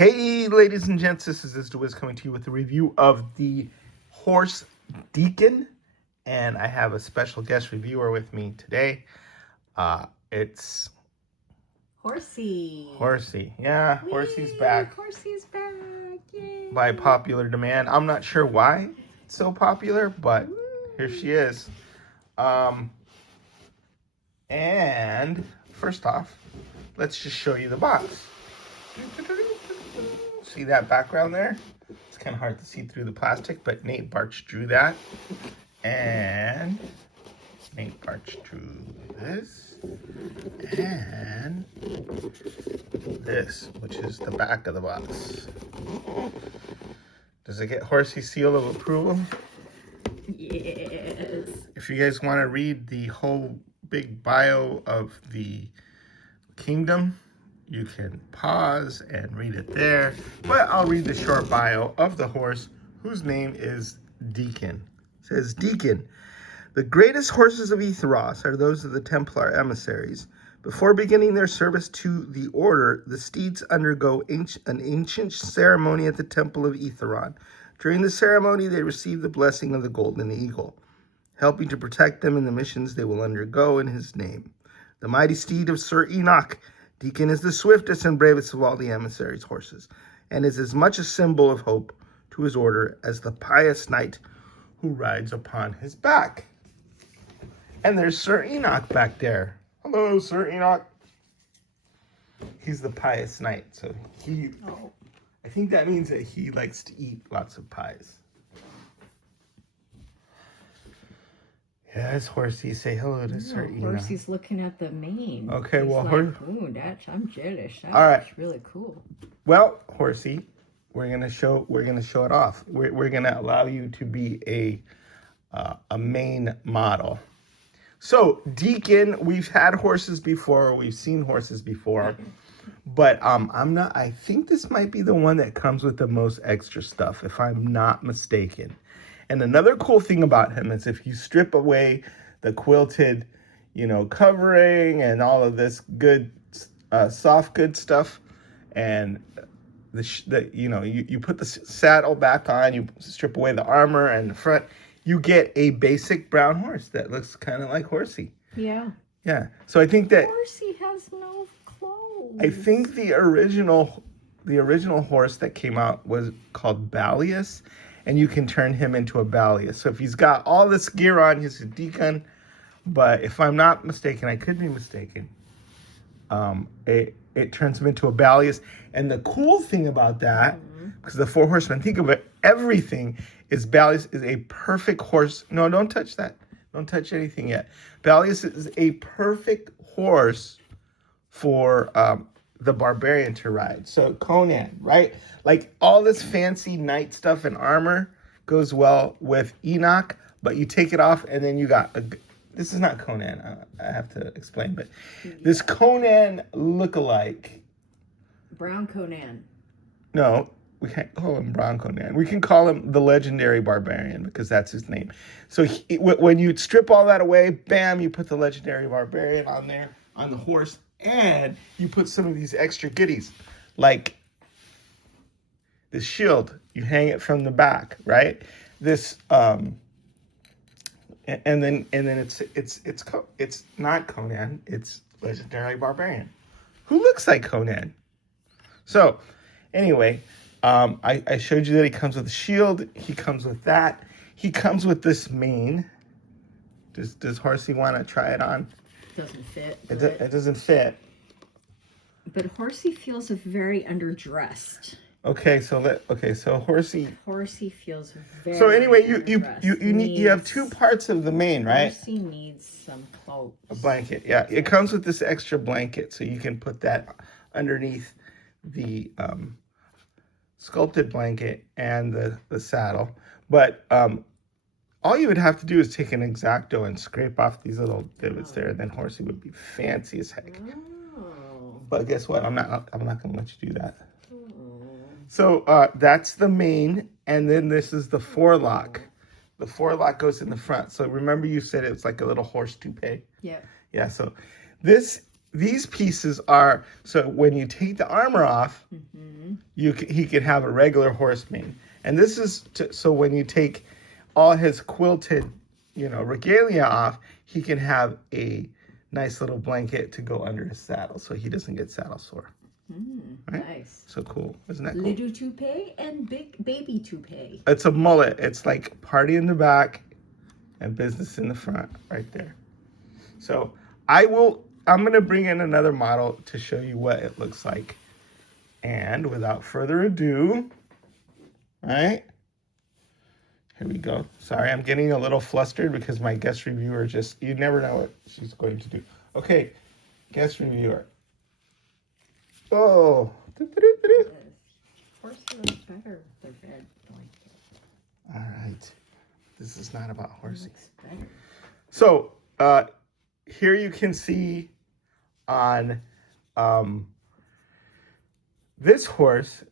Hey, ladies and gents, this is Wiz coming to you with a review of the horse Deacon, and I have a special guest reviewer with me today. It's Horsey. Yeah, Horsey's back. Horsey's back. Yay. By popular demand. I'm not sure why it's so popular, but here she is. And first off, let's just show you the box. See that background there? It's kind of hard to see through the plastic, but Nate Barch drew that. And Nate Barch drew this. And this, which is the back of the box. Does it get Horsey's seal of approval? Yes. If you guys want to read the whole big bio of the kingdom, you can pause and read it there, but I'll read the short bio of the horse, whose name is Deacon. It says, Deacon, the greatest horses of Etheros are those of the Templar emissaries. Before beginning their service to the order, the steeds undergo an ancient ceremony at the Temple of Etheron. During the ceremony, they receive the blessing of the Golden Eagle, helping to protect them in the missions they will undergo in his name. The mighty steed of Sir Enoch, Deacon is the swiftest and bravest of all the emissaries' horses, and is as much a symbol of hope to his order as the pious knight who rides upon his back. And there's Sir Enoch back there. Hello, Sir Enoch. He's the pious knight, so I think that means that he likes to eat lots of pies. Yes, Horsey, say hello to Sir Enoch. Horsey's looking at the mane. Okay, He's well, ooh, I'm jealous. That's all right, really cool. Well, Horsey, we're gonna show it off. We're gonna allow you to be a main model. So, Deacon, we've had horses before, we've seen horses before, but I think this might be the one that comes with the most extra stuff, if I'm not mistaken. And another cool thing about him is if you strip away the quilted, covering and all of this good, soft good stuff, and you put the saddle back on, you strip away the armor and the front, you get a basic brown horse that looks kind of like Horsey. Yeah. Yeah. So I think that Horsey has no clothes. I think the original horse that came out was called Balius, and you can turn him into a Balius. So if he's got all this gear on, he's a Deacon. But if I'm not mistaken, I could be mistaken. It turns him into a Balius. And the cool thing about that, because the four horsemen, think of it, everything is Balius is a perfect horse. No, don't touch that. Don't touch anything yet. Balius is a perfect horse for the barbarian to ride. So Conan, right? Like all this fancy knight stuff and armor goes well with Enoch, but you take it off and then you got this is not Conan. I have to explain, but this Conan lookalike. Brown Conan. No, we can't call him Brown Conan. We can call him the legendary barbarian because that's his name. So when you strip all that away, bam, you put the legendary barbarian on there on the horse. And you put some of these extra goodies, like this shield. You hang it from the back, right? This, and then it's not Conan. It's legendary barbarian, who looks like Conan. So, anyway, I showed you that he comes with a shield. He comes with that. He comes with this mane. Does Horsey want to try it on? Doesn't fit. It doesn't fit. But Horsey feels very underdressed. Okay, so Horsey feels very. So anyway, you have two parts of the mane, right? Horsey needs some clothes. A blanket, yeah. It comes with this extra blanket, so you can put that underneath the sculpted blanket and the saddle. But all you would have to do is take an X-Acto and scrape off these little divots there, and then Horsey would be fancy as heck. Oh. But guess what? I'm not gonna let you do that. So that's the mane, and then this is the forelock. The forelock goes in the front. So remember you said it's like a little horse toupee? Yeah. Yeah, so this these pieces are, so when you take the armor off, he could have a regular horse mane. And this is so when you take all his quilted, regalia off, he can have a nice little blanket to go under his saddle so he doesn't get saddle sore. Right? Nice. So cool. Isn't that cool? Little toupee and big baby toupee. It's a mullet. It's like party in the back and business in the front right there. So I'm going to bring in another model to show you what it looks like. And without further ado, right? Here we go. Sorry, I'm getting a little flustered because my guest reviewer you never know what she's going to do. Okay, guest reviewer. Oh. Horse looks better with the red blanket. All right. This is not about horses. Looks better. So, here you can see on this horse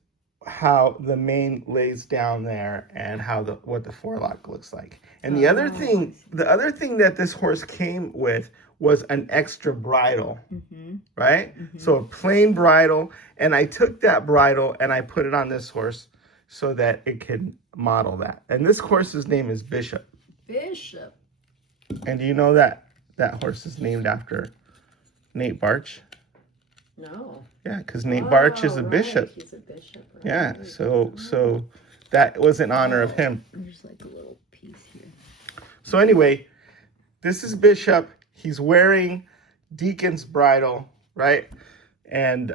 how the mane lays down there and what the forelock looks like. And the other thing that this horse came with was an extra bridle, right? So a plain bridle, and I took that bridle and I put it on this horse so that it can model that. And this horse's name is Bishop. Bishop. And do you know that horse is named after Nate Barch? No. Yeah, because Nate Barch is a bishop. He's a bishop. Right? Yeah, so that was in honor of him. There's like a little piece here. So anyway, this is Bishop. He's wearing Deacon's bridle, right? And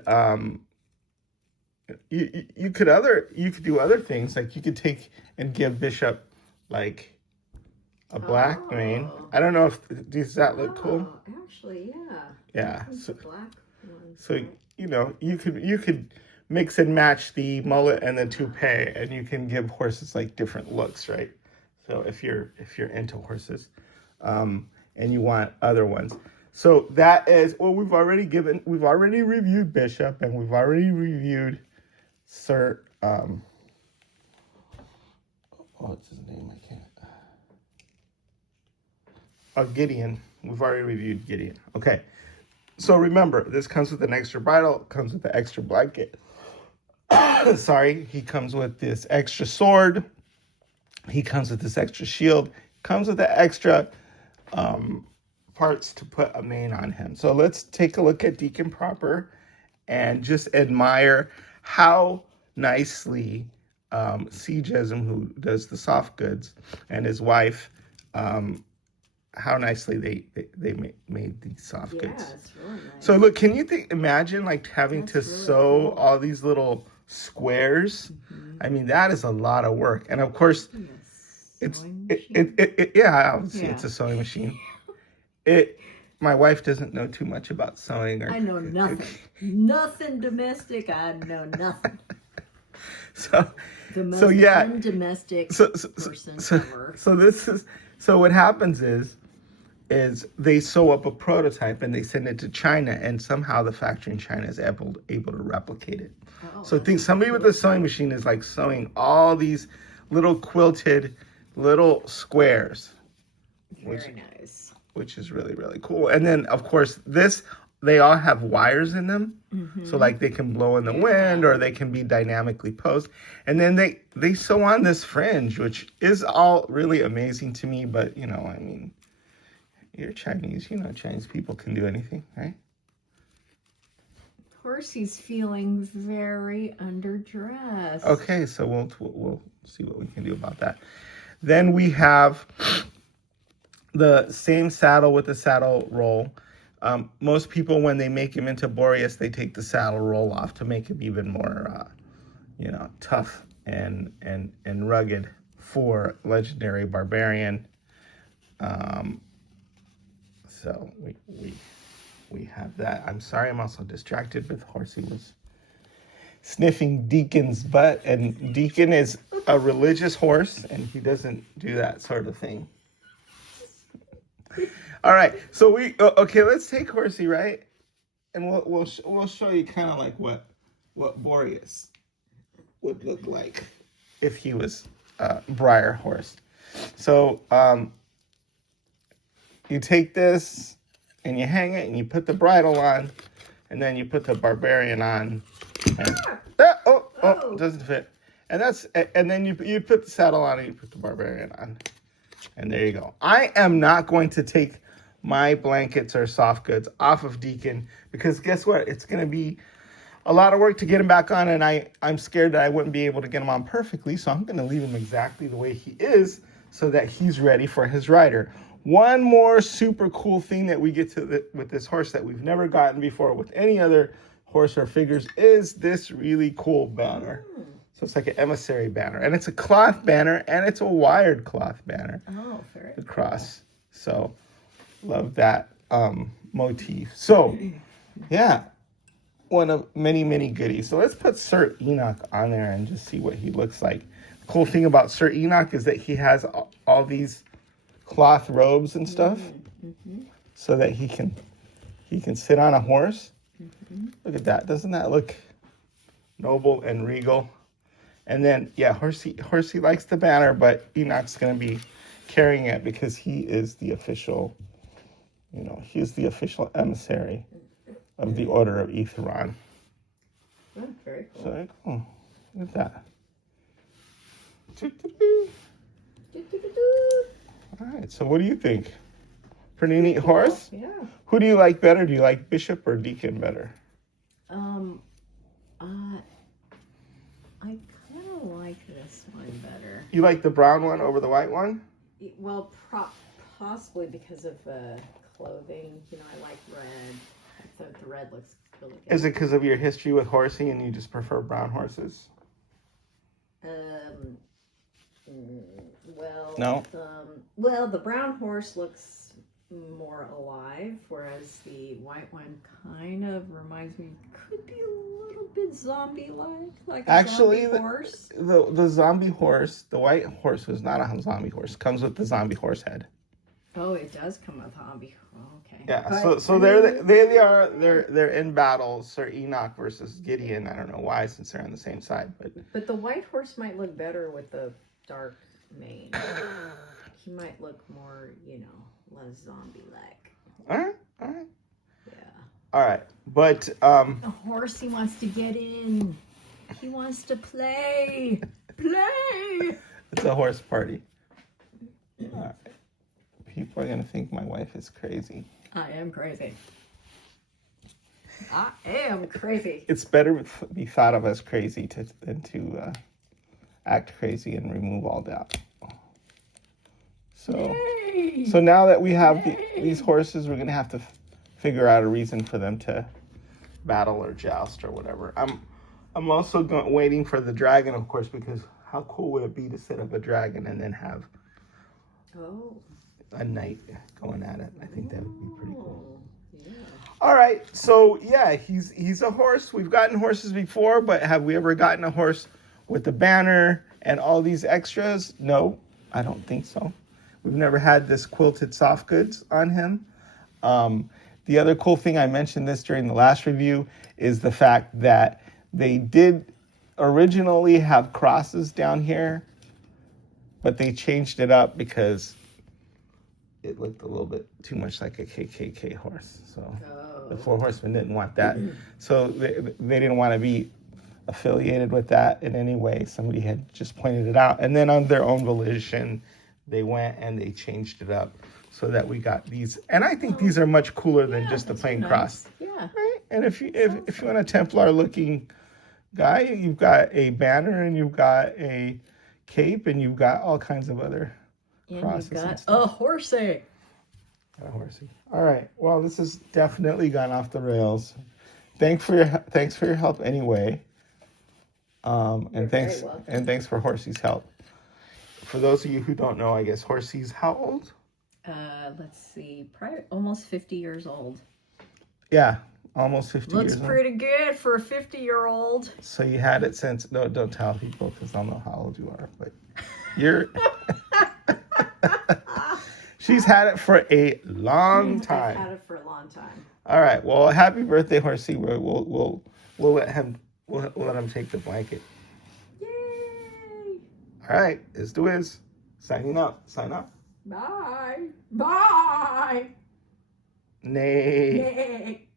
you could do other things, like you could take and give Bishop like a black mane. I don't know does that look cool? Actually, yeah. Yeah. So black one. So you could mix and match the mullet and the toupee, and you can give horses like different looks, right? So if you're into horses, and you want other ones, so that is we've already reviewed Bishop, and we've already reviewed Sir. What's his name? I can't. Gideon. We've already reviewed Gideon. Okay. So remember, this comes with an extra bridle, comes with an extra blanket. Sorry, he comes with this extra sword. He comes with this extra shield. Comes with the extra parts to put a mane on him. So let's take a look at Deacon proper and just admire how nicely Jesm, who does the soft goods, and his wife, how nicely they made these soft goods. Yeah, it's really nice. So look, can you imagine like having to really sew cool. all these little squares? I mean, that is a lot of work. And of course, obviously it's a sewing machine. My wife doesn't know too much about sewing. I know nothing. Nothing domestic. I know nothing. So The most undomestic person ever. So what happens is they sew up a prototype and they send it to China, and somehow the factory in China is able to replicate it. So think somebody with a sewing machine is like sewing all these little quilted little squares. Very nice. Which is really, really cool. And then of course they all have wires in them. So like they can blow in the wind, or they can be dynamically posed. And then they sew on this fringe, which is all really amazing to me. But, I mean, you're Chinese. Chinese people can do anything, right? Horsey's feeling very underdressed. Okay, so we'll see what we can do about that. Then we have the same saddle with the saddle roll. Most people, when they make him into Boreas, they take the saddle roll off to make him even more, tough and rugged for legendary barbarian. So we have that. I'm sorry, I'm also distracted with Horsey was sniffing Deacon's butt, and Deacon is a religious horse, and he doesn't do that sort of thing. All right, so let's take Horsey, right? And we'll show you kind of like what Boreas would look like if he was Briar horse. So you take this, and you hang it, and you put the bridle on, and then you put the barbarian on. And, it doesn't fit. And then you put the saddle on, and you put the barbarian on. And there you go. I am not going to take my blankets or soft goods off of Deacon, because guess what? It's going to be a lot of work to get him back on, and I'm scared that I wouldn't be able to get him on perfectly, so I'm going to leave him exactly the way he is so that he's ready for his rider. One more super cool thing that we get to with this horse that we've never gotten before with any other horse or figures is this really cool banner. So it's like an emissary banner, and it's a cloth banner, and it's a wired cloth banner. Oh, very the cross. Cool. So love that motif. So yeah, one of many, many goodies. So let's put Sir Enoch on there and just see what he looks like. The cool thing about Sir Enoch is that he has all these cloth robes and stuff, so that he can sit on a horse. Look at that. Doesn't that look noble and regal? And then, yeah, Horsey likes the banner, but Enoch's going to be carrying it because he is the official, he's the official emissary of the Order of Itheron. Oh, very cool. So, very cool. Look at that. All right, so what do you think? Pretty neat horse? Yeah. Who do you like better? Do you like Bishop or Deacon better? I kind of like this one better. You like the brown one over the white one? Well, possibly because of clothing. I like red. I thought the red looks really good. Is it because of your history with horsing and you just prefer brown horses? Well, no. Well, the brown horse looks more alive, whereas the white one kind of reminds me, could be a little bit zombie-like, a zombie horse. The zombie horse, the white horse was not a zombie horse. Comes with the zombie horse head. Oh, it does come with zombie. Okay. Yeah. But, so they're in battle. Sir Enoch versus Gideon. I don't know why, since they're on the same side, but the white horse might look better with the dark mane. He might look more, less zombie-like. All right. Yeah. All right, but the horse, he wants to get in. He wants to play. It's a horse party. All right. People are gonna think my wife is crazy. I am crazy. I am crazy. It's better to be thought of as crazy than to act crazy and remove all doubt. So, Yay! So now that we have these horses, we're gonna have to figure out a reason for them to battle or joust or whatever. I'm also waiting for the dragon, of course, because how cool would it be to set up a dragon and then have a knight going at it? I think that would be pretty cool. Yeah. All right, so yeah, he's a horse. We've gotten horses before, but have we ever gotten a horse with the banner and all these extras? No, I don't think so. We've never had this quilted soft goods on him. The other cool thing, I mentioned this during the last review, is the fact that they did originally have crosses down here, but they changed it up because it looked a little bit too much like a KKK horse. So the Four Horsemen didn't want that. So they didn't want to be affiliated with that in any way. Somebody had just pointed it out. And then on their own volition, they went and they changed it up so that we got these. And I think these are much cooler than just the plain cross. Yeah. Right? And if you want a Templar looking guy, you've got a banner and you've got a cape and you've got all kinds of other crosses. And you've got a horsey. Got a horsey. All right. Well, this has definitely gone off the rails. Thanks for your help anyway. And thanks for Horsey's help. For those of you who don't know, I guess Horsey's how old? Let's see, probably almost 50 years old. Yeah, almost 50 years old. Looks pretty good for a 50-year-old. So you had it since, no, don't tell people because I'll know how old you are, but you're, she's had it for a long time. I've had it for a long time. All right, well, happy birthday, Horsey. We'll let him take the blanket. Yay! All right, it's the Wiz. Signing up. Sign up. Bye. Bye. Nay. Nay.